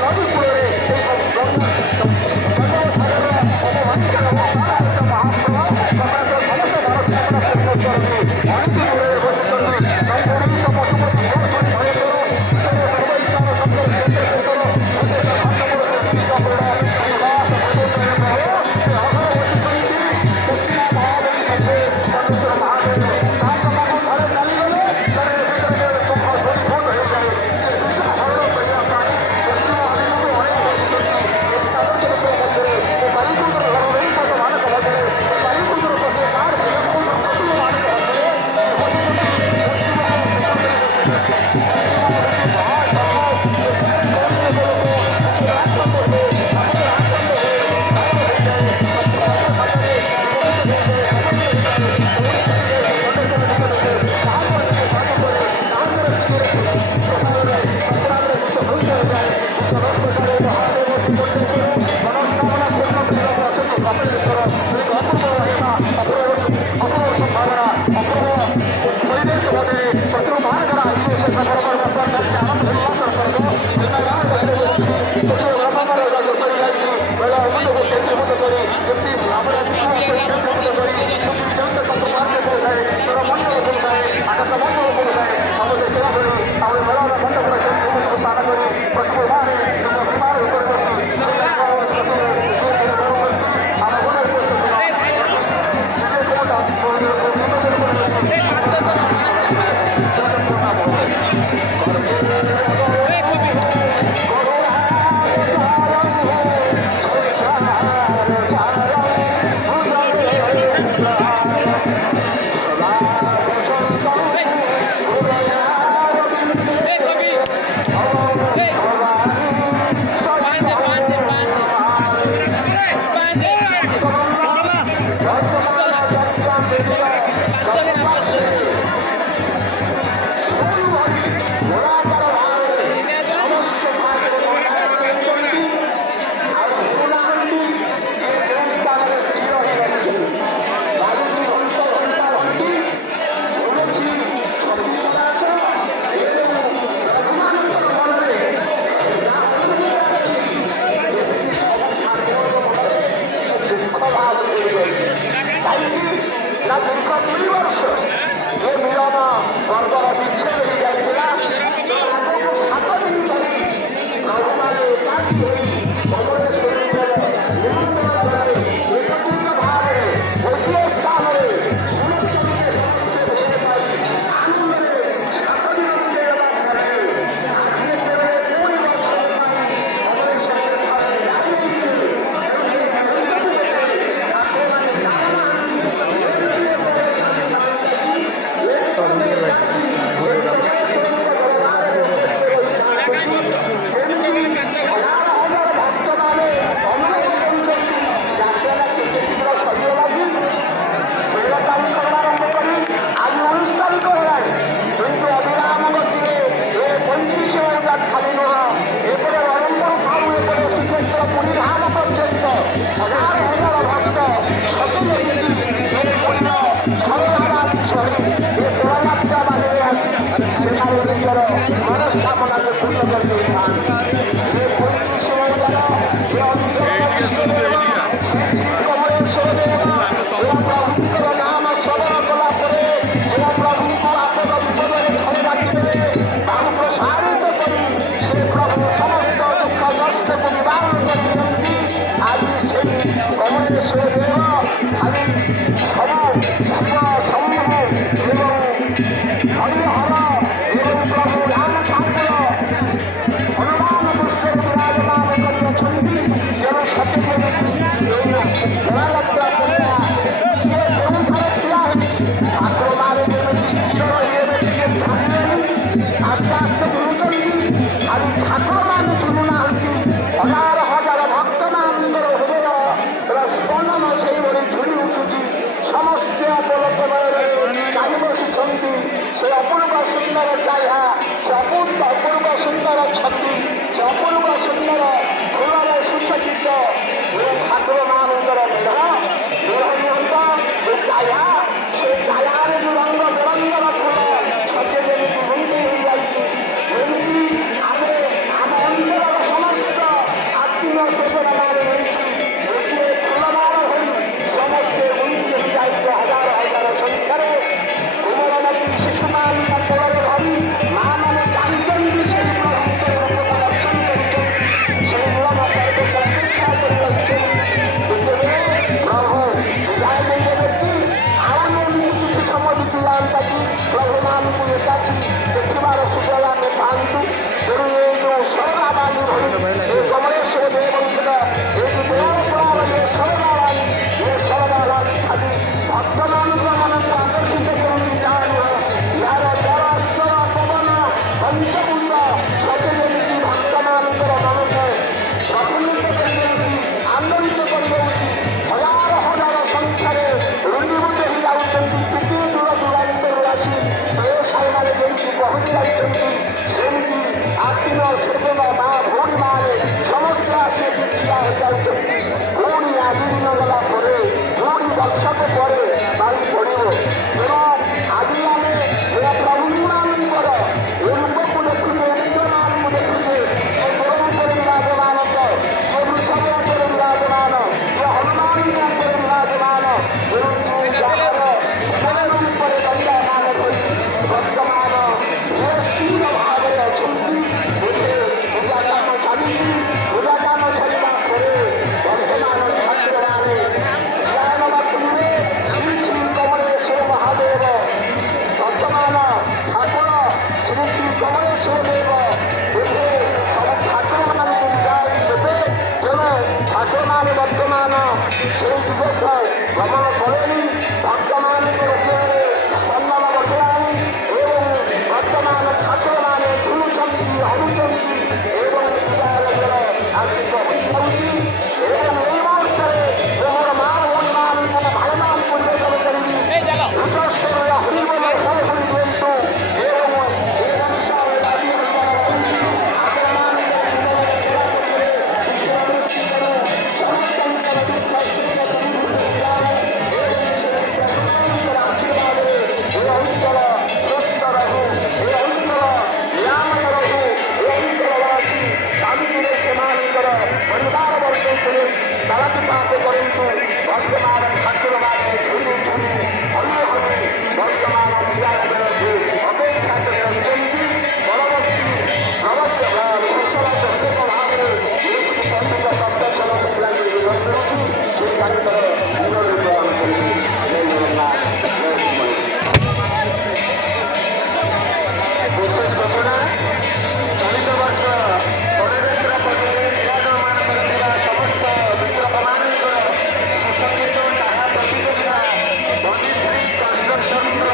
Vamos ପହଞ୍ଚି ଯାଇଛନ୍ତି। ସେମିତି ଆଦିନ ସେଦିନ ମା ଭଉଣୀମାନେ ସମସ୍ତେ ଆସିକି ଠିଆ ହୋଇଯାଉଛନ୍ତି। ପୁଣି ଆଜି ଦିନ ଗଲା ପରେ ପୁଣି ବର୍ଷକ ପରେ ବାରି ପଡ଼ିବ। ତେଣୁ ଆଜି ଆମେ ପ୍ରଭୁମାନଙ୍କର ଏ ରୂପକୁ ଦେଖୁଛେ, ନିଜମାନଙ୍କୁ ଦେଖୁଛେ। ଏ ସ୍ୱରୂପରେ ବିରାଜମାନ ତ, ଏ ବୃଷଭ ଉପରେ ବିରାଜମାନ, ଏ ହନୁମାନଙ୍କ ଉପରେ ବିରାଜମାନ, ଯାହାର ଉପରେ ଦଣ୍ଡାମାନ କରି ବର୍ତ୍ତମାନ ସ୍ଥିର ଭାବରେ ଅଛନ୍ତି। ପୂଜା କାମ ଚାଲିଛି। ପୂଜା କାମ ସରିଲା ପରେ ବର୍ତ୍ତମାନ ଠାକୁରମାନେ ଜ୍ଞାନ ବାଟୁରେ ଶ୍ରୀ ଶ୍ରୀ କମଳେଶ୍ୱର ମହାଦେବ ବର୍ତ୍ତମାନ ଠାକୁର ଶ୍ରୀ ଶ୍ରୀ କମଳେଶ୍ୱର ଦେବ ଏବେ ସବୁ ଠାକୁରମାନଙ୍କୁ ବିଦାୟ ଦେବେ। ତେଣୁ ଠାକୁରମାନେ ବର୍ତ୍ତମାନ ସେହି ଦିଗକୁ ଗମନ କଲେଣି। ଭକ୍ତମାନଙ୍କ ହୃଦୟରେ ସ୍ପନ୍ଦନ ବସିଲାଣି ଏବଂ ବର୍ତ୍ତମାନ ଠାକୁରମାନେ ଶୁଣୁଛନ୍ତି, ହରୁଛନ୍ତି ଏବଂ ପୂଜାର ଆଜି ପହଞ୍ଚିଯାଉଛି। ଏବଂ ଏହି ମୁହୂର୍ତ୍ତରେ ମୋର ମା ଭଉଣୀମାନଙ୍କୁ ଭାଇମାନଙ୍କୁ ନିବେଦନ କରିବି, ଉଚ୍ଚସ୍ତରରେ ହରିବୋଲ ହୋଇ ହୋଇ ଦିଅନ୍ତୁ ଏବଂ ଏ ଅନୁସାରେ ଦାବି ତାଳପିଠାକୁ କରନ୍ତୁ। ବର୍ତ୍ତମାନ ଠାକୁରମାନେ ଝୁଲି ଝୁଲି ହଲି ହଲି ବର୍ତ୍ତମାନ ବିରାଜମାନଙ୍କୁ ଅପେକ୍ଷା କରି ରହିଛନ୍ତି। ପରବର୍ତ୍ତୀ ଘୋଷଣା ପ୍ରତ୍ୟେକ ଭାବରେ ପଣ୍ଡିତ ସପ୍ତଚରଣ ଲାଗି ରହିଛନ୍ତି। ସେ ତାଙ୍କର ମୁଣ୍ଡରେ ପ୍ରଦାନ କରିବେ। ବିଶେଷ ଘଟଣା ଚଳିତ ବର୍ଷ ବଡ଼ଯାତ୍ରା ପର୍ବରେ ବିରାଜମାନ କରିଥିବା ସମସ୍ତ ବିଗ୍ରହମାନଙ୍କର ସୁସଜ୍ଜିତ ତାହା ପ୍ରତିଯୋଗିତା ବଣ୍ଡିଶ୍ରୀ କନଷ୍ଟ୍ରକ୍ସନର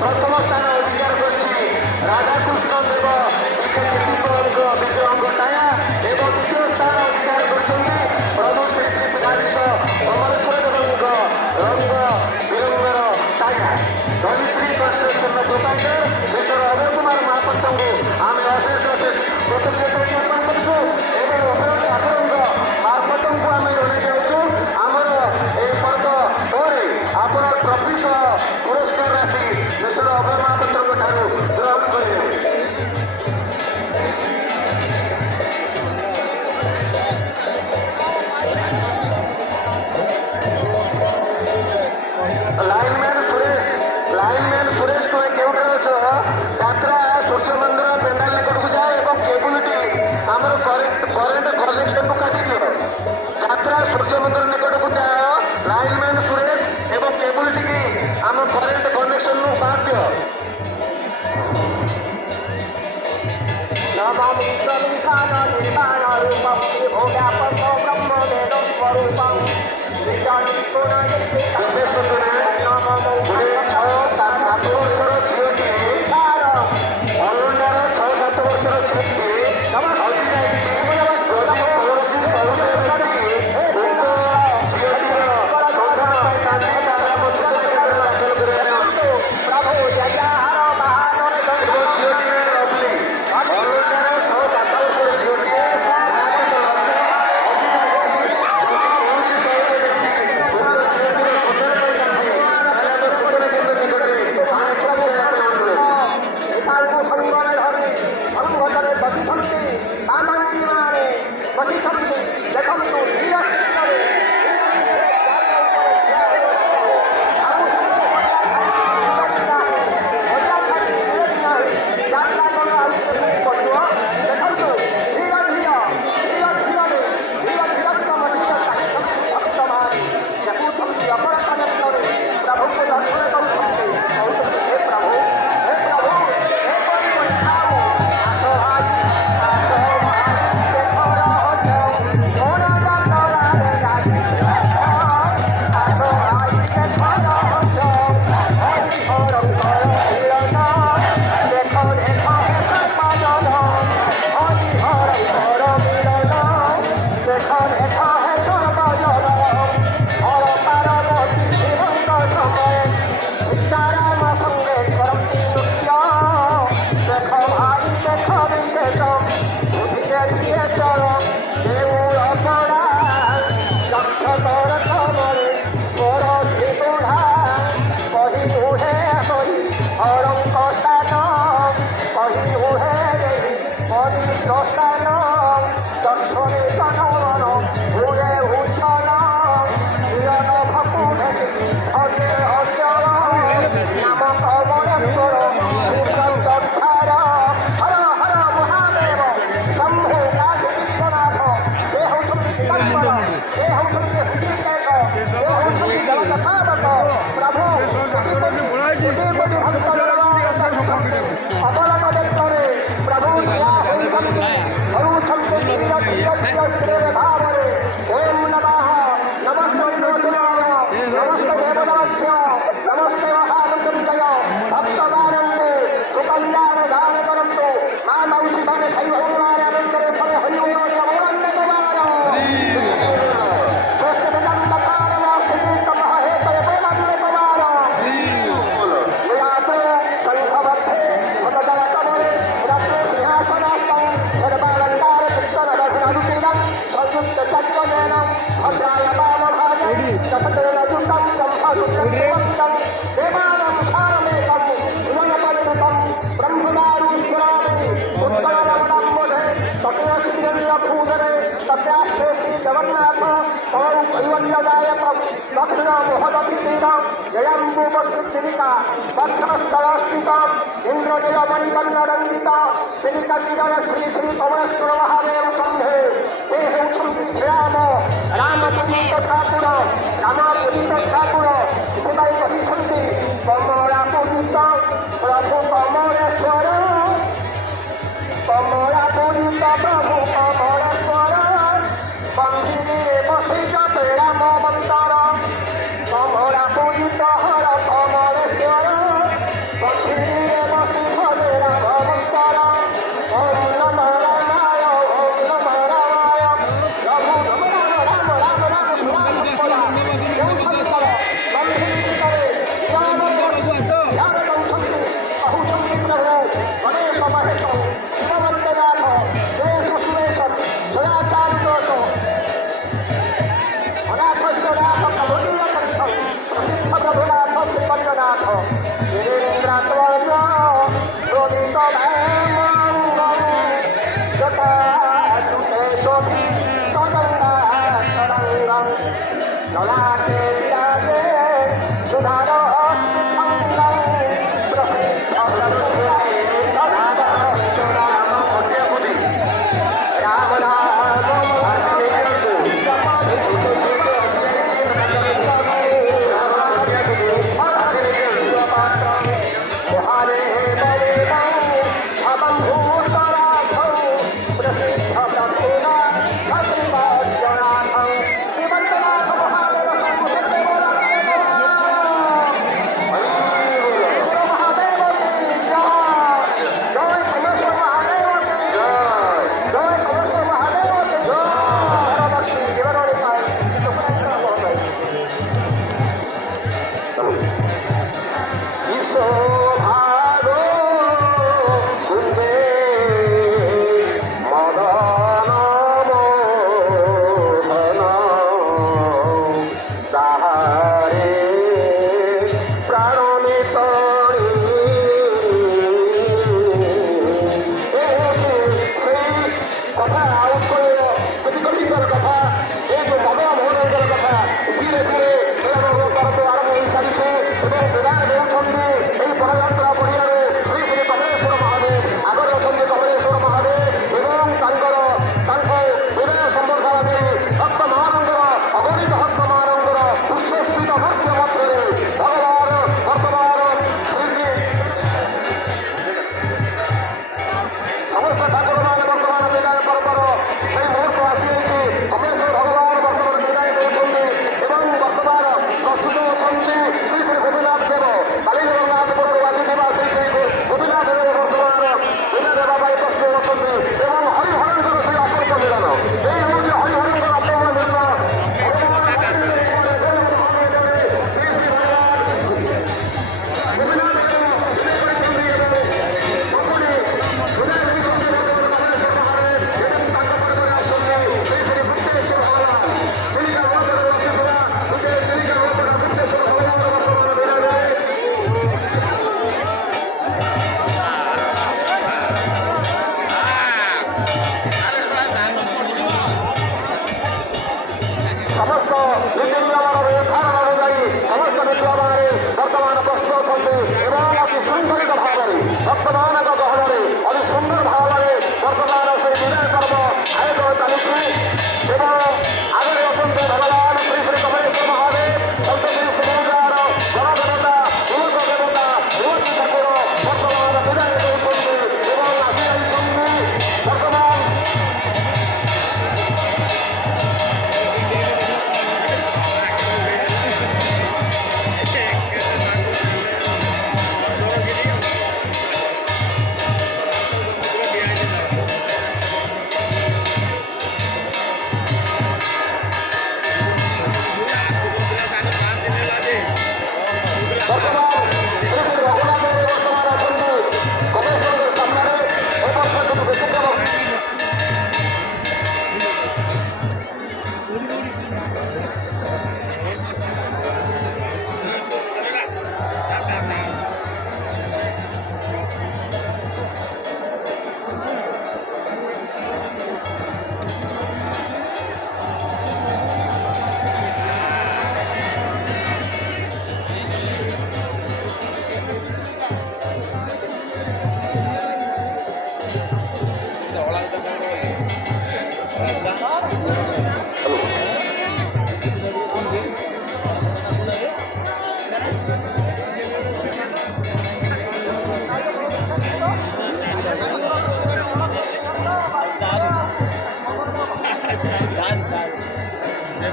ପ୍ରଥମ ସ୍ଥାନ ଅଧିକାର କରିଛି ରାଧାକୃଷ୍ଣ ଦେବ ବିଗ୍ରହଙ୍କ ଛାୟା ଏବଂ ଦ୍ୱିତୀୟ ସ୍ଥାନ ଅଧିକାର କରିଛନ୍ତି ପ୍ରଭୁ ଶ୍ରୀ ଶ୍ରୀ ପୀଠାଧୀଶ କମଳେଶ୍ୱର ଦେବଙ୍କ ରଙ୍ଗ ବିରଙ୍ଗର ଛାୟା। ଧରିତ୍ରୀ କନଷ୍ଟ୍ରକ୍ସନର ପ୍ରୋପାଇଟର ମିଷ୍ଟର ଅଭୟ କୁମାର ମହାପାତ୍ରଙ୍କୁ ଆମେ ଅଶେଷ ଅଶେଷ କୃତଜ୍ଞତା ଜ୍ଞାପନ କରୁଛୁ ଏବଂ ଅଭୟ ଠାକୁରଙ୍କ ମାର୍ଫତଙ୍କୁ ଆମେ ଜଣାଇ ଯାଉଛୁ ଆମର ଏହି ପର୍ବ ପରେ ଆପଣ ଟ୍ରଫି ସହ ପୁରସ୍କାର ରାଶି ମିଷ୍ଟର ଅଭୟ ମହାପାତ୍ରଙ୍କ ଠାରୁ ଗ୍ରହଣ କରିବେ। ଲାଇନମ୍ୟାନ୍ ସୁରେଶ ତୁମେ କେଉଁଠାରେ ଅଛ? ଯାତ୍ରା ସୂର୍ଯ୍ୟ ମନ୍ଦିର ପେଣ୍ଡାଲ ନିକଟକୁ ଯାଅ ଏବଂ କେବୁଲଟି ଆମର କରେଣ୍ଟ କନେକ୍ସନକୁ କାଟିଦିଅ। ଯାତ୍ରା ସୂର୍ଯ୍ୟ ମନ୍ଦିର ନିକଟକୁ ଯାଅ, ଲାଇନମ୍ୟାନ୍ ସୁରେଶ ଏବଂ କେବୁଲଟିକି ଆମ କରେଣ୍ଟ କନେକ୍ସନରୁ ବାଦ ଦିଅ। ନମାମି ସ୍ୱରୂପାନ ନିର୍ବାଣ ରୂପଂ ବିଭୋଗାପନ ବ୍ରହ୍ମବେଦ ସ୍ୱରୂପଂ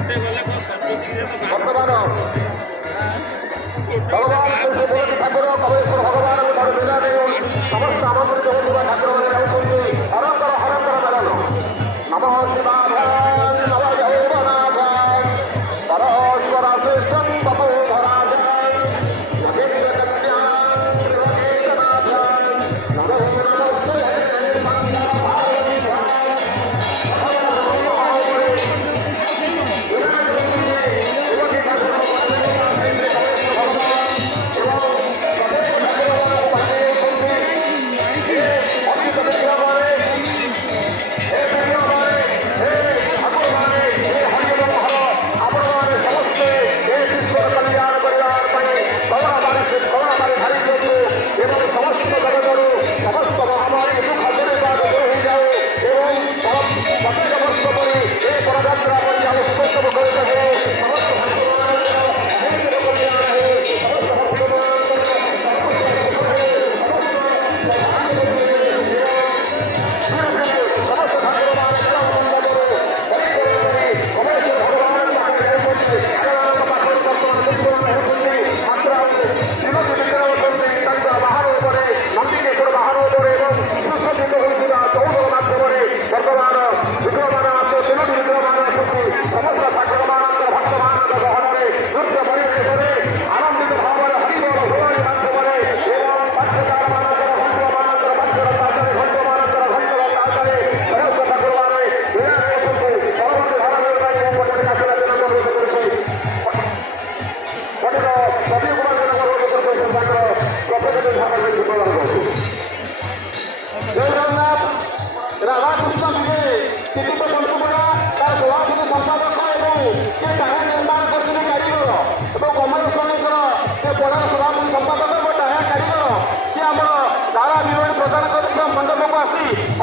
ବର୍ତ୍ତମାନ ଭଗବାନ ଶ୍ରୀ ଠାକୁର କବେଶ୍ୱର ଭଗବାନଙ୍କ ଠାରୁ ବିଦାୟ ନେଇ ସମସ୍ତ ଆମନ୍ତ୍ରିତ ହେଉଥିବା ଠାକୁରମାନେ ଯାଉଛନ୍ତି ହରଙ୍କର ମେଳନ ନମ ଶିବାଭ୍ୟାମ୍ ନମ ଯୌବନାଭ୍ୟାମ୍ ପରସ୍ପର ଶ୍ରେଷ୍ଠଂ ତପୋଧରାଭ୍ୟାମ୍ ଯତୀନ୍ଦ୍ର କନ୍ୟାମ୍ ତ୍ରିଲୋକେଶନାଭ୍ୟାମ୍ ନମో ନମସ୍ତେ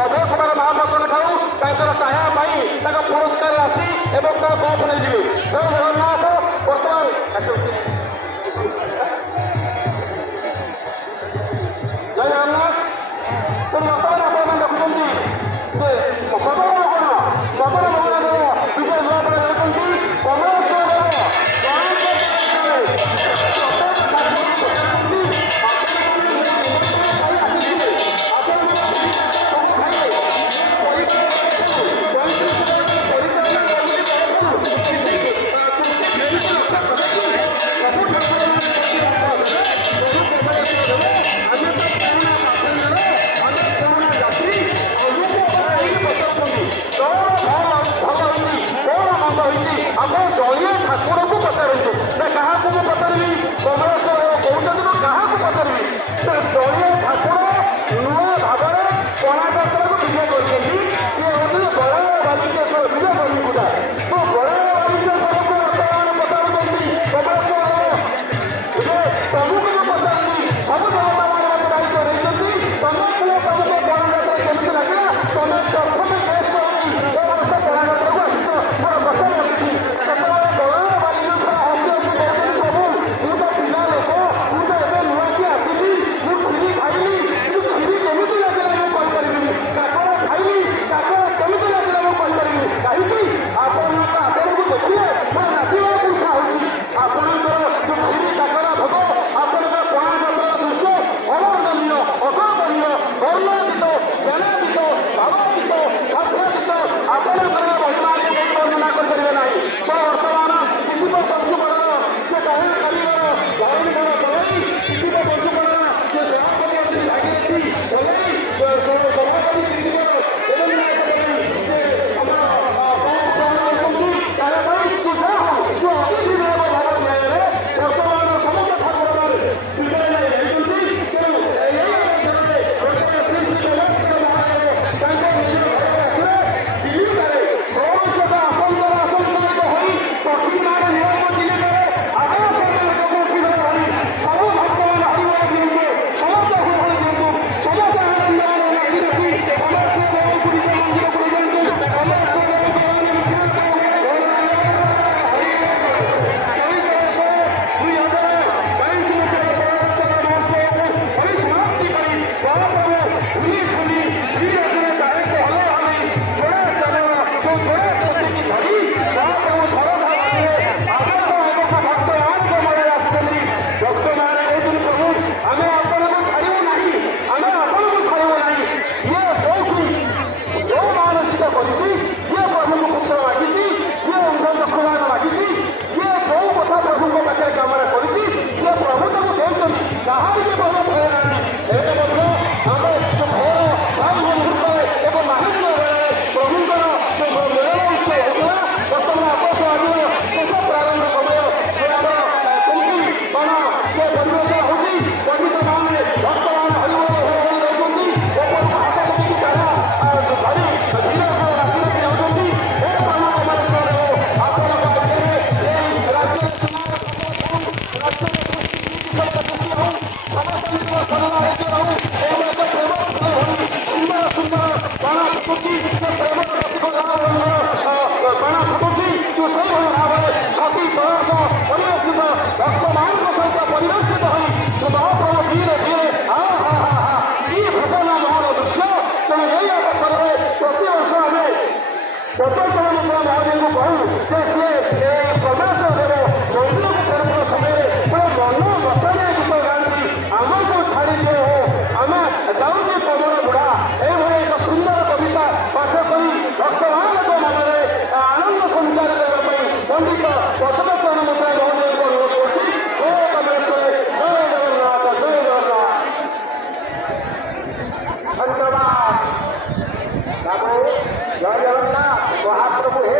ଅଭୟ କୁମାର ମହାପାତ୍ର ଠାରୁ ତାଙ୍କର ଚାହିଁବା ପାଇଁ ତାଙ୍କ ପୁରସ୍କାର ରାଶି ଏବଂ ତାଙ୍କ କପ୍ ନେଇଯିବେ। ଜୟ ଜଗନ୍ନାଥ। ବର୍ତ୍ତମାନ ଜୟ ଜଗନ୍ନାଥ। ବର୍ତ୍ତମାନ ଆପଣମାନେ ଦେଖୁଛନ୍ତି ମଦନ ମୋହନ ଦେବ ବିଜୟ ନୂଆପଡ଼ା ଯାଉଛନ୍ତି କମଳେଶ୍ୱର ଦେବ ଆପଣ ଦଳୀୟ ଠାକୁରଙ୍କୁ ପଚାରନ୍ତୁ ନା କାହାକୁ ମୁଁ ପଚାରିବି କମଳେଶ୍ୱର କହୁଛନ୍ତି ନା କାହାକୁ ପଚାରିବି ଦଳୀୟ ଠାକୁର ନୂଆ ଭାବରେ ପଣାଯାତ୍ରାକୁ ବିଜୟ କରିଛନ୍ତି ସିଏ ହେଉଛନ୍ତି ବଳୟ ବାଲିକେଶ୍ୱର ବିଜୟ ବାଲିକୁଟା ତ ବଳୟ ବାଲିକେଶ୍ୱରକୁ ବର୍ତ୍ତମାନ ପଚାରୁଛନ୍ତି କମଳେଶ୍ୱର ତମକୁ ମୁଁ ପଚାରୁଛି ସବୁ ଦେବତାମାନେ ମୋତେ ଦାୟିତ୍ୱ ନେଇଛନ୍ତି ତମେ କୁହ ତମକୁ ପଣାଯାତ୍ରା କେମିତି ଲାଗିଲା ତମେ ପ୍ରଥମେ କେସ୍ କରନ୍ତି ଏ ବର୍ଷ ପଣାଯାତ୍ରାକୁ ଆସିଛ ମୋର ପ୍ରଶ୍ନ ଆସିଛି ସେତେବେଳେ ବଳୟ ବାଲିକେଶ୍ୱର ହସି ହସି କହୁଛନ୍ତି ପ୍ରଭୁ ମୁଁ ତ ପିଲା ଲୋକ ମୁଁ ତ ଏବେ ନୂଆକି ଆସିଲି ମୁଁ କ୍ଷୀରି ଖାଇଲି କିନ୍ତୁ କ୍ଷୀରି କେମିତି ଲାଗିଲା ମୁଁ କହିପାରିବିନି କାକର ଖାଇଲି କାକର କେମିତି ଲାଗିଲା ମୁଁ କହିପାରିବିନି ଫୁଟୁଛି ସେ ପ୍ରେମର ବାଣ ଫୁଟୁଛି ତୁ ସେଇଭଳି ଭାବରେ ଛାତି ପ୍ରୟାସ ପରିବେଷ୍ଟିତ ଭକ୍ତମାନଙ୍କ ସହିତ ପରିବେଷ୍ଟିତ ହୋଇ ତୁ ମହାପ୍ରଭୁ ଧୀରେ ଧୀରେ କି ଭଜନ ମହାନ ଦୃଶ୍ୟ। ତେଣୁ ଏହି ଅବସରରେ ପ୍ରତିବର୍ଷ ଆମେ ପ୍ରତ୍ୟେକ ମହାଦେବଙ୍କୁ କହୁ ଯେ ସିଏ ଏ ପ୍ରବେଶ ଦେବ ମନ୍ଦିରକୁ ଫେରୁଥିବା ସମୟରେ ପୁରା ମନ ମତରେ ଗୀତ ଗାଆନ୍ତି ଆମକୁ ଛାଡ଼ିଦିଏ ହୋ ଆମେ ଯାଉଛି ପବନ ବୁଢ଼ା। ଏଇଭଳି ଏକ ସୁନ୍ଦର କବିତା ପାଠ କରି ଭକ୍ତମାନଙ୍କ ମନରେ ଆନନ୍ଦ ସଞ୍ଚାର କରିବା ପାଇଁ ପଣ୍ଡିତ ପଦ୍ମଚରଣ ମୁଦ୍ରା ମହୋଦୟଙ୍କୁ ଅନୁରୋଧ କରୁଛି। ଜୟ କମଲେଶ୍ୱର, ଜୟ ଜଗନ୍ନାଥ, ଜୟ ଜଗନ୍ନାଥ। ଧନ୍ୟବାଦ ବାବୁ, ଜୟ ଜଗନ୍ନାଥ। ମହାପ୍ରଭୁ ହେ